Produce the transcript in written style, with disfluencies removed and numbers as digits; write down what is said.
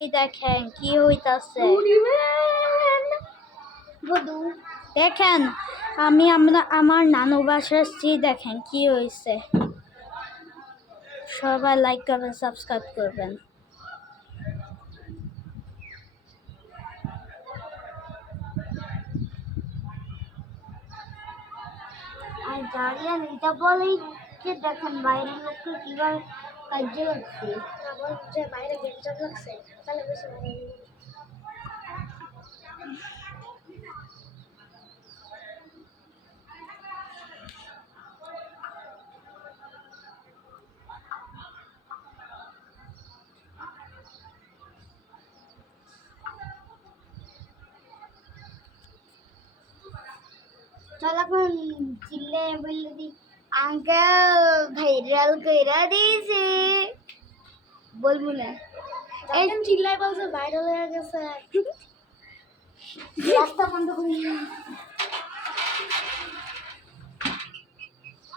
দেখেন কি হইতাছে দেখেন আমরা আমার নানু বাসায় আসছি দেখেন কি হয়েছে সবাই লাইক করবেন সাবস্ক্রাইব করবেন আর গার্ডিয়ান এটা বলেই যে দেখেন বাইরের লোককে কিভাবে কার্য লাগছে আমার যে বাইরে গেঞ্জাম লাগছে তাহলে বেশি ভালো চল এখন চিল্লে বললে দি আঙ্কেল ভাইরাল কইরা দিয়েছে বলবো না এই চিল্লাই বলছে ভাইরাল হয়ে গেছে রাস্তা বন্ধ করি